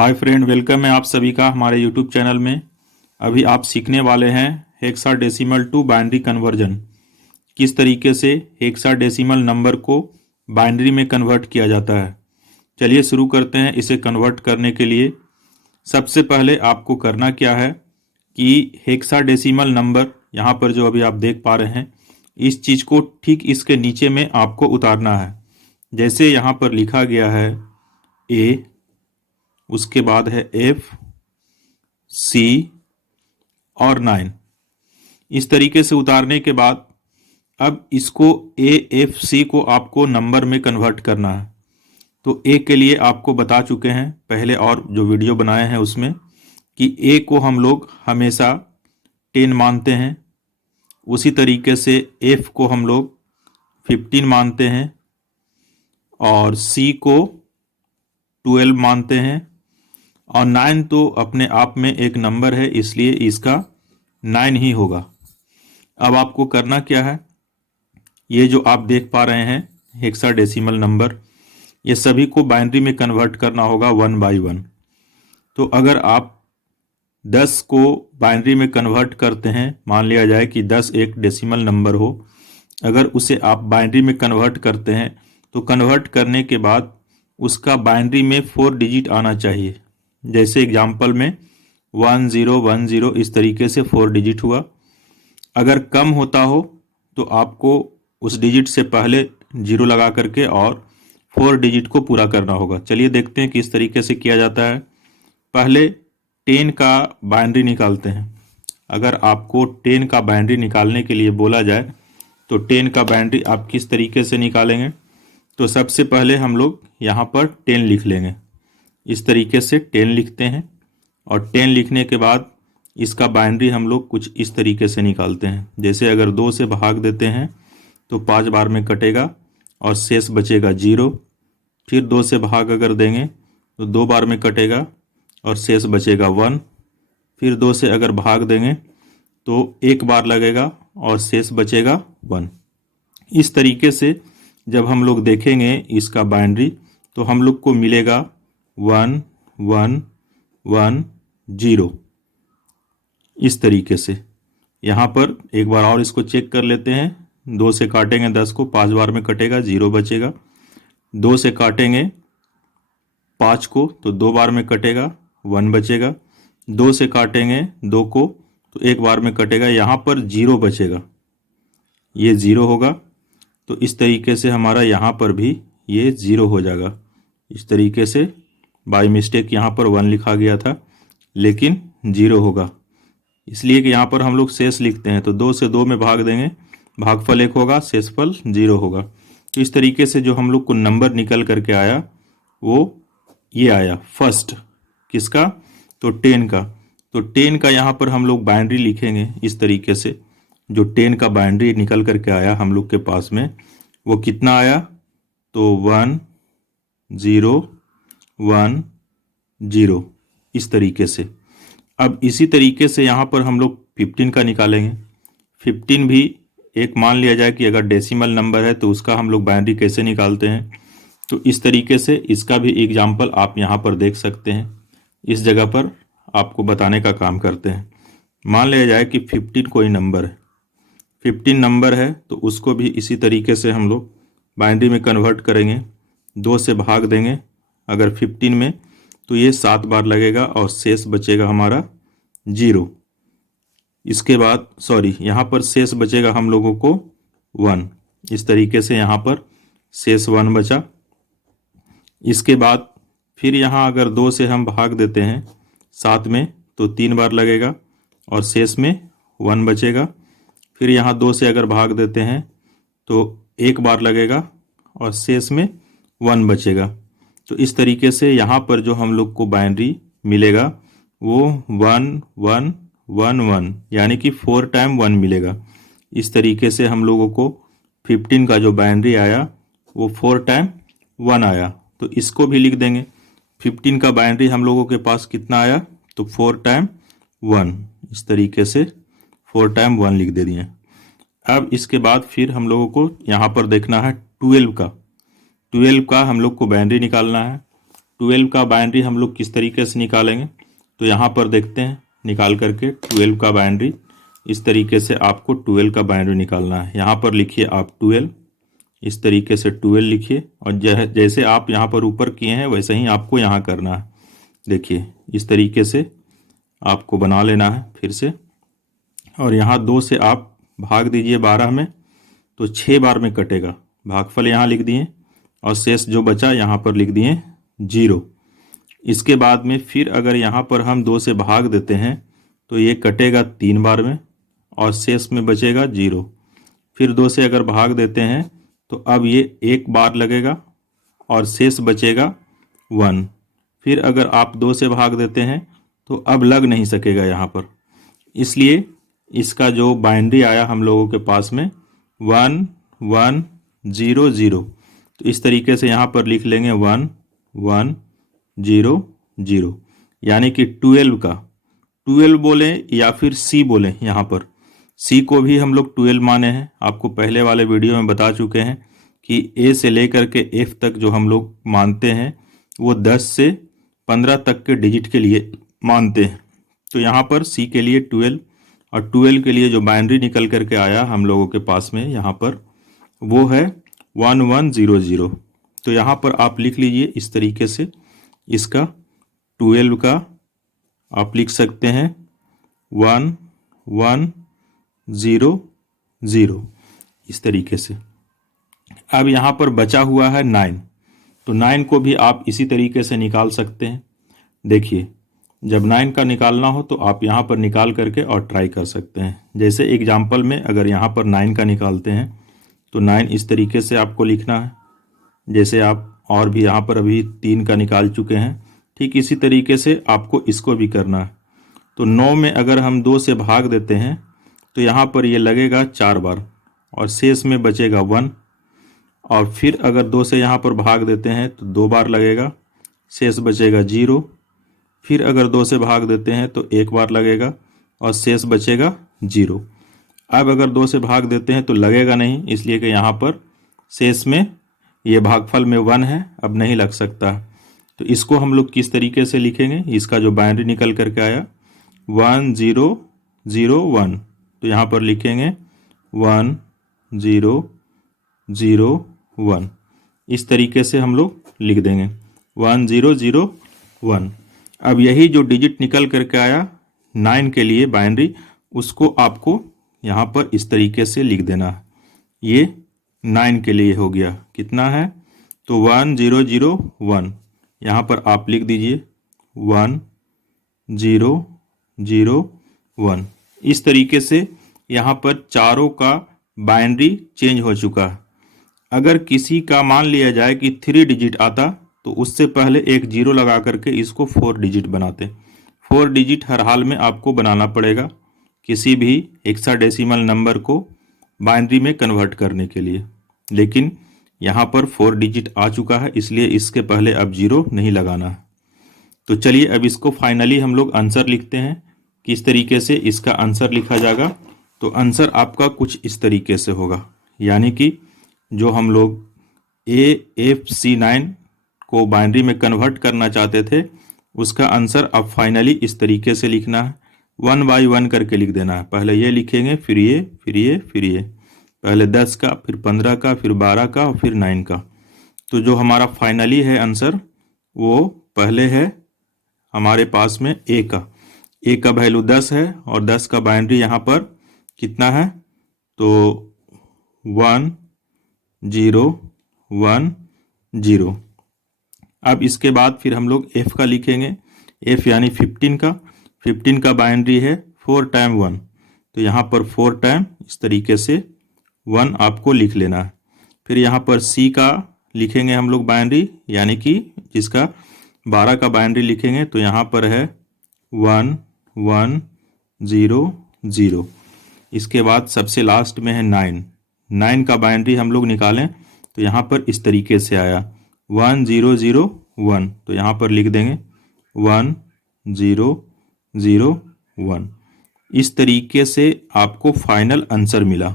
Hi friend, welcome है आप सभी का हमारे यूट्यूब चैनल में। अभी आप सीखने वाले हैं हेक्साडेसिमल टू बाइनरी कन्वर्जन। किस तरीके से हेक्साडेसिमल नंबर को बाइनरी में कन्वर्ट किया जाता है। चलिए शुरू करते हैं। इसे कन्वर्ट करने के लिए सबसे पहले आपको करना क्या है कि हेक्साडेसिमल नंबर यहाँ पर जो अभी आप देख पा रहे हैं, इस चीज़ को ठीक इसके नीचे में आपको उतारना है। जैसे यहाँ पर लिखा गया है ए, उसके बाद है एफ, सी और 9। इस तरीके से उतारने के बाद अब इसको ए एफ सी को आपको नंबर में कन्वर्ट करना है। तो ए के लिए आपको बता चुके हैं पहले और जो वीडियो बनाए हैं उसमें कि ए को हम लोग हमेशा 10 मानते हैं। उसी तरीके से एफ को हम लोग 15 मानते हैं और सी को 12 मानते हैं और 9 तो अपने आप में एक नंबर है, इसलिए इसका 9 ही होगा। अब आपको करना क्या है, ये जो आप देख पा रहे हैं हेक्साडेसिमल नंबर, ये सभी को बाइनरी में कन्वर्ट करना होगा 1 बाई 1। तो अगर आप 10 को बाइनरी में कन्वर्ट करते हैं, मान लिया जाए कि 10 एक डेसिमल नंबर हो, अगर उसे आप बाइनरी में कन्वर्ट करते हैं तो कन्वर्ट करने के बाद उसका बाइनरी में 4 डिजिट आना चाहिए। जैसे एग्जाम्पल में 1010 इस तरीके से 4 डिजिट हुआ। अगर कम होता हो तो आपको उस डिजिट से पहले 0 लगा करके और 4 डिजिट को पूरा करना होगा। चलिए देखते हैं किस तरीके से किया जाता है। पहले 10 का बाइनरी निकालते हैं। अगर आपको 10 का बाइनरी निकालने के लिए बोला जाए तो 10 का बाइनरी आप किस तरीके से निकालेंगे, तो सबसे पहले हम लोग यहाँ पर 10 लिख लेंगे। इस तरीके से 10 लिखते हैं और 10 लिखने के बाद इसका बाइनरी हम लोग कुछ इस तरीके से निकालते हैं। जैसे अगर 2 से भाग देते हैं तो 5 बार में कटेगा और शेष बचेगा 0। फिर 2 से भाग अगर देंगे तो 2 बार में कटेगा और शेष बचेगा 1। फिर 2 से अगर भाग देंगे तो 1 बार लगेगा और शेष बचेगा 1। इस तरीके से जब हम लोग देखेंगे इसका बाइनरी तो हम लोग को मिलेगा 1 1 1 0। इस तरीके से यहाँ पर एक बार और इसको चेक कर लेते हैं। 2 से काटेंगे 10 को, 5 बार में कटेगा, 0 बचेगा। 2 से काटेंगे 5 को तो 2 बार में कटेगा, 1 बचेगा। 2 से काटेंगे 2 को तो 1 बार में कटेगा, यहाँ पर 0 बचेगा, ये 0 होगा। तो इस तरीके से हमारा यहाँ पर भी ये 0 हो जाएगा। इस तरीके से बाय मिस्टेक यहाँ पर 1 लिखा गया था लेकिन 0 होगा, इसलिए कि यहाँ पर हम लोग शेष लिखते हैं। तो 2 से 2 में भाग देंगे, भागफल 1 होगा, शेषफल 0 होगा। तो इस तरीके से जो हम लोग को नंबर निकल करके आया वो ये आया फर्स्ट। किसका? तो 10 का। तो 10 का यहाँ पर हम लोग बाइनरी लिखेंगे इस तरीके से। जो 10 का बाइनरी निकल करके आया हम लोग के पास में वो कितना आया, तो 1 0 1 0 इस तरीके से। अब इसी तरीके से यहाँ पर हम लोग 15 का निकालेंगे। 15 भी एक मान लिया जाए कि अगर डेसिमल नंबर है तो उसका हम लोग बाइनरी कैसे निकालते हैं, तो इस तरीके से इसका भी एग्जाम्पल आप यहाँ पर देख सकते हैं। इस जगह पर आपको बताने का काम करते हैं। मान लिया जाए कि 15 कोई नंबर है, 15 नंबर है तो उसको भी इसी तरीके से हम लोग बाइनरी में कन्वर्ट करेंगे। 2 से भाग देंगे अगर 15 में तो ये 7 बार लगेगा और शेष बचेगा हमारा 0। इसके बाद यहाँ पर शेष बचेगा हम लोगों को 1। इस तरीके से यहाँ पर शेष 1 बचा। इसके बाद फिर यहाँ अगर 2 से हम भाग देते हैं 7 में तो 3 बार लगेगा और शेष में 1 बचेगा। फिर यहाँ 2 से अगर भाग देते हैं तो 1 बार लगेगा और शेष में 1 बचेगा। तो इस तरीके से यहाँ पर जो हम लोग को बाइनरी मिलेगा वो 1 1 1 1 यानी कि 4 टाइम 1 मिलेगा। इस तरीके से हम लोगों को 15 का जो बाइनरी आया वो 4 टाइम 1 आया। तो इसको भी लिख देंगे। 15 का बाइनरी हम लोगों के पास कितना आया, तो 4 टाइम 1। इस तरीके से 4 टाइम 1 लिख दे दिए। अब इसके बाद फिर हम लोगों को यहाँ पर देखना है 12 का। 12 का हम लोग को बाइनरी निकालना है। 12 का बाइनरी हम लोग किस तरीके से निकालेंगे। तो यहाँ पर देखते हैं निकाल करके 12 का बाइनरी। इस तरीके से आपको 12 का बाइनरी निकालना है। यहाँ पर लिखिए आप 12, इस तरीके से 12 लिखिए और जैसे आप यहाँ पर ऊपर किए हैं वैसे ही आपको यहाँ करना है। देखिए इस तरीके से आपको बना लेना है फिर से। और यहाँ 2 से आप भाग दीजिए 12 में तो 6 बार में कटेगा। भागफल यहाँ लिख दिए और शेष जो बचा यहाँ पर लिख दिए 0। इसके बाद में फिर अगर यहाँ पर हम 2 से भाग देते हैं तो ये कटेगा 3 बार में और शेष में बचेगा 0। फिर 2 से अगर भाग देते हैं तो अब ये 1 बार लगेगा और शेष बचेगा 1। फिर अगर आप 2 से भाग देते हैं तो अब लग नहीं सकेगा यहाँ पर, इसलिए इसका जो बाइनरी आया हम लोगों के पास में 1 1 0 0। तो इस तरीके से यहाँ पर लिख लेंगे 1 1 0 0, यानी कि 12 का 12 बोले या फिर C बोले। यहाँ पर C को भी हम लोग 12 माने हैं। आपको पहले वाले वीडियो में बता चुके हैं कि A से लेकर के F तक जो हम लोग मानते हैं वो 10 से 15 तक के डिजिट के लिए मानते हैं। तो यहाँ पर C के लिए 12 और 12 के लिए जो बाइनरी निकल करके आया हम लोगों के पास में यहाँ पर वो है 1 1 0 0। तो यहाँ पर आप लिख लीजिए इस तरीके से, इसका 12 का आप लिख सकते हैं 1 1 0 0 इस तरीके से। अब यहाँ पर बचा हुआ है 9, तो 9 को भी आप इसी तरीके से निकाल सकते हैं। देखिए जब 9 का निकालना हो तो आप यहाँ पर निकाल करके और ट्राई कर सकते हैं। जैसे एग्जाम्पल में अगर यहाँ पर 9 का निकालते हैं तो 9 इस तरीके से आपको लिखना है। जैसे आप और भी यहाँ पर अभी 3 का निकाल चुके हैं, ठीक इसी तरीके से आपको इसको भी करना है। तो 9 में अगर हम 2 से भाग देते हैं तो यहाँ पर ये लगेगा 4 बार और शेष में बचेगा 1। और फिर अगर 2 से यहाँ पर भाग देते हैं तो 2 बार लगेगा, शेष बचेगा 0। फिर अगर 2 से भाग देते हैं तो 1 बार लगेगा और शेष बचेगा 0। अब अगर 2 से भाग देते हैं तो लगेगा नहीं, इसलिए कि यहाँ पर शेष में ये भागफल में 1 है, अब नहीं लग सकता। तो इसको हम लोग किस तरीके से लिखेंगे, इसका जो बाइनरी निकल करके आया 1 0 0 1, तो यहाँ पर लिखेंगे 1 0 0 1। इस तरीके से हम लोग लिख देंगे 1 0 0 1। अब यही जो डिजिट निकल करके आया 9 के लिए बाइनरी, उसको आपको यहाँ पर इस तरीके से लिख देना है। ये 9 के लिए हो गया, कितना है तो 1 0 0 1। यहाँ पर आप लिख दीजिए 1 0 0 1। इस तरीके से यहाँ पर चारों का बाइनरी चेंज हो चुका है। अगर किसी का मान लिया जाए कि 3 डिजिट आता तो उससे पहले एक 0 लगा करके इसको 4 डिजिट बनाते। 4 डिजिट हर हाल में आपको बनाना पड़ेगा किसी भी हेक्साडेसिमल नंबर को बाइनरी में कन्वर्ट करने के लिए, लेकिन यहाँ पर 4 डिजिट आ चुका है, इसलिए इसके पहले अब 0 नहीं लगाना है। तो चलिए अब इसको फाइनली हम लोग आंसर लिखते हैं। किस तरीके से इसका आंसर लिखा जाएगा, तो आंसर आपका कुछ इस तरीके से होगा, यानी कि जो हम लोग AFC9 को बाइनरी में कन्वर्ट करना चाहते थे उसका आंसर अब फाइनली इस तरीके से लिखना है। 1 बाई 1 करके लिख देना है। पहले ये लिखेंगे, फिर ये, फिर ये, फिर ये, पहले 10 का, फिर 15 का, फिर 12 का और फिर 9 का। तो जो हमारा फाइनली है आंसर वो पहले है हमारे पास में A का वैल्यू 10 है और 10 का बाइनरी यहाँ पर कितना है तो 1 0 1 0। अब इसके बाद फिर हम लोग F का लिखेंगे। F यानी 15 का बाइनरी है 4 टाइम 1, तो यहाँ पर 4 टाइम इस तरीके से 1 आपको लिख लेना है। फिर यहाँ पर C का लिखेंगे हम लोग बाइनरी, यानी कि जिसका 12 का बाइनरी लिखेंगे, तो यहाँ पर है 1 1 0 0। इसके बाद सबसे लास्ट में है 9 का बाइनरी हम लोग निकालें तो यहाँ पर इस तरीके से आया 1 0 0 1, तो यहाँ पर लिख देंगे 1 0 0 1। इस तरीके से आपको फाइनल आंसर मिला।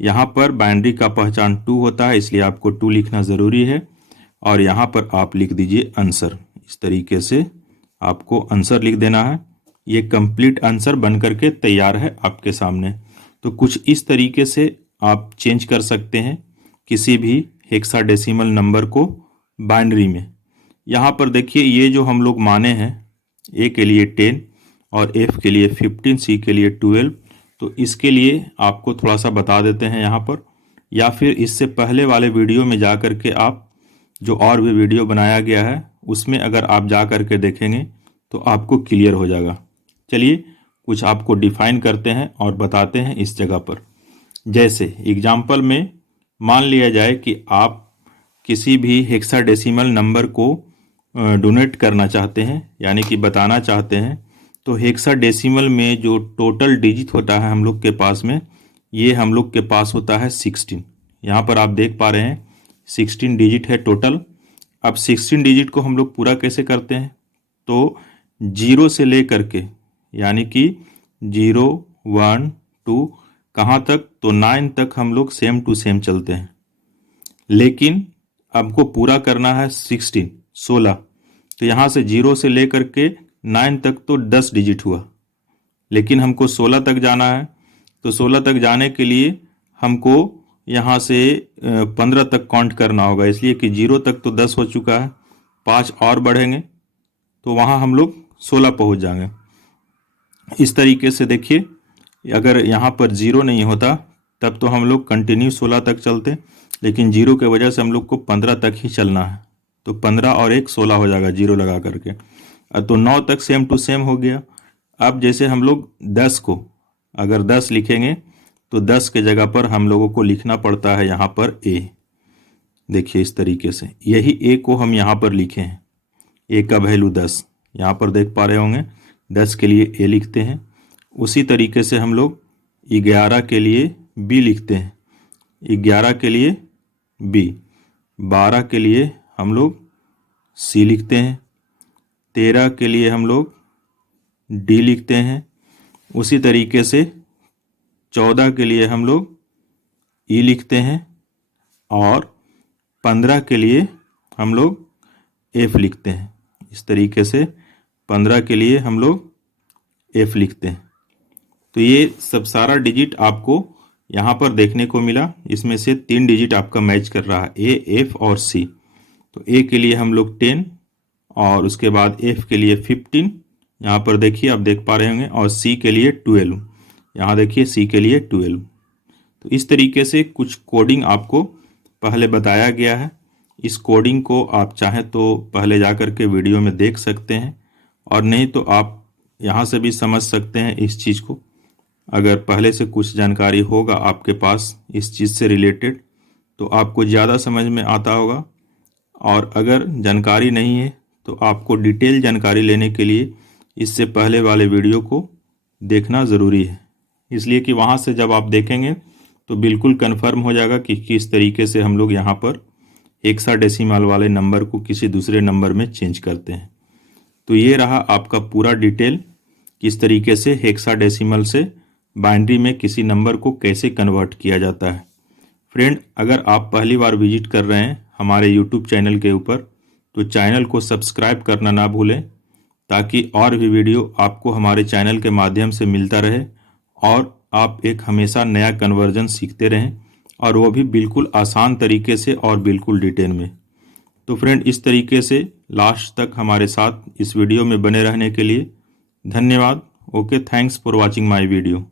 यहाँ पर बाइनरी का पहचान 2 होता है, इसलिए आपको 2 लिखना ज़रूरी है और यहाँ पर आप लिख दीजिए आंसर। इस तरीके से आपको आंसर लिख देना है। ये कंप्लीट आंसर बन करके तैयार है आपके सामने। तो कुछ इस तरीके से आप चेंज कर सकते हैं किसी भी हेक्साडेसिमल नंबर को बाइनरी में। यहाँ पर देखिए ये जो हम लोग माने हैं, ए के लिए 10 और एफ के लिए 15, सी के लिए 12, तो इसके लिए आपको थोड़ा सा बता देते हैं यहाँ पर, या फिर इससे पहले वाले वीडियो में जा कर के आप जो और भी वीडियो बनाया गया है उसमें अगर आप जा कर के देखेंगे तो आपको क्लियर हो जाएगा। चलिए कुछ आपको डिफाइन करते हैं और बताते हैं इस जगह पर। जैसे एग्जाम्पल में मान लिया जाए कि आप किसी भी हेक्साडेसिमल नंबर को डोनेट करना चाहते हैं, यानी कि बताना चाहते हैं, तो हेक्साडेसिमल में जो टोटल डिजिट होता है हम लोग के पास में, ये हम लोग के पास होता है 16। यहाँ पर आप देख पा रहे हैं 16 डिजिट है टोटल। अब 16 डिजिट को हम लोग पूरा कैसे करते हैं, तो 0 से ले करके यानी कि 0, 1, 2 कहाँ तक, तो 9 तक हम लोग सेम टू सेम चलते हैं। लेकिन आपको पूरा करना है 16, तो यहाँ से 0 से ले करके 9 तक तो 10 डिजिट हुआ, लेकिन हमको 16 तक जाना है। तो 16 तक जाने के लिए हमको यहाँ से 15 तक काउंट करना होगा, इसलिए कि 0 तक तो 10 हो चुका है, 5 और बढ़ेंगे तो वहाँ हम लोग 16 पहुँच जाएंगे। इस तरीके से देखिए, अगर यहाँ पर 0 नहीं होता तब तो हम लोग कंटिन्यू 16 तक चलते, लेकिन 0 के वजह से हम लोग को 15 तक ही चलना है। तो 15 और 1 16 हो जाएगा 0 लगा करके। तो 9 तक सेम टू सेम हो गया। अब जैसे हम लोग 10 को अगर 10 लिखेंगे तो 10 के जगह पर हम लोगों को लिखना पड़ता है यहाँ पर ए। देखिए इस तरीके से, यही ए को हम यहाँ पर लिखे हैं, ए का वैल्यू 10। यहाँ पर देख पा रहे होंगे 10 के लिए ए लिखते हैं। उसी तरीके से हम लोग 11 के लिए बी लिखते हैं, 11 के लिए बी, 12 के लिए हम लोग सी लिखते हैं, 13 के लिए हम लोग डी लिखते हैं। उसी तरीके से 14 के लिए हम लोग ई लिखते हैं और 15 के लिए हम लोग एफ लिखते हैं। इस तरीके से 15 के लिए हम लोग एफ लिखते हैं। तो ये सब सारा डिजिट आपको यहाँ पर देखने को मिला। इसमें से 3 डिजिट आपका मैच कर रहा है, ए, एफ और सी। तो ए के लिए हम लोग 10 और उसके बाद एफ के लिए 15, यहाँ पर देखिए आप देख पा रहे होंगे, और सी के लिए 12, यहाँ देखिए सी के लिए 12। तो इस तरीके से कुछ कोडिंग आपको पहले बताया गया है। इस कोडिंग को आप चाहें तो पहले जा कर के वीडियो में देख सकते हैं, और नहीं तो आप यहाँ से भी समझ सकते हैं इस चीज़ को। अगर पहले से कुछ जानकारी होगा आपके पास इस चीज़ से रिलेटेड तो आपको ज़्यादा समझ में आता होगा, और अगर जानकारी नहीं है तो आपको डिटेल जानकारी लेने के लिए इससे पहले वाले वीडियो को देखना ज़रूरी है। इसलिए कि वहाँ से जब आप देखेंगे तो बिल्कुल कन्फर्म हो जाएगा कि किस तरीके से हम लोग यहाँ पर हेक्साडेसिमल वाले नंबर को किसी दूसरे नंबर में चेंज करते हैं। तो ये रहा आपका पूरा डिटेल, किस तरीके से हेक्साडेसिमल से बाइनरी में किसी नंबर को कैसे कन्वर्ट किया जाता है। फ्रेंड, अगर आप पहली बार विजिट कर रहे हैं हमारे यूट्यूब चैनल के ऊपर तो चैनल को सब्सक्राइब करना ना भूलें, ताकि और भी वीडियो आपको हमारे चैनल के माध्यम से मिलता रहे और आप एक हमेशा नया कन्वर्जन सीखते रहें, और वो भी बिल्कुल आसान तरीके से और बिल्कुल डिटेल में। तो फ्रेंड, इस तरीके से लास्ट तक हमारे साथ इस वीडियो में बने रहने के लिए धन्यवाद। Okay, thanks for watching my video.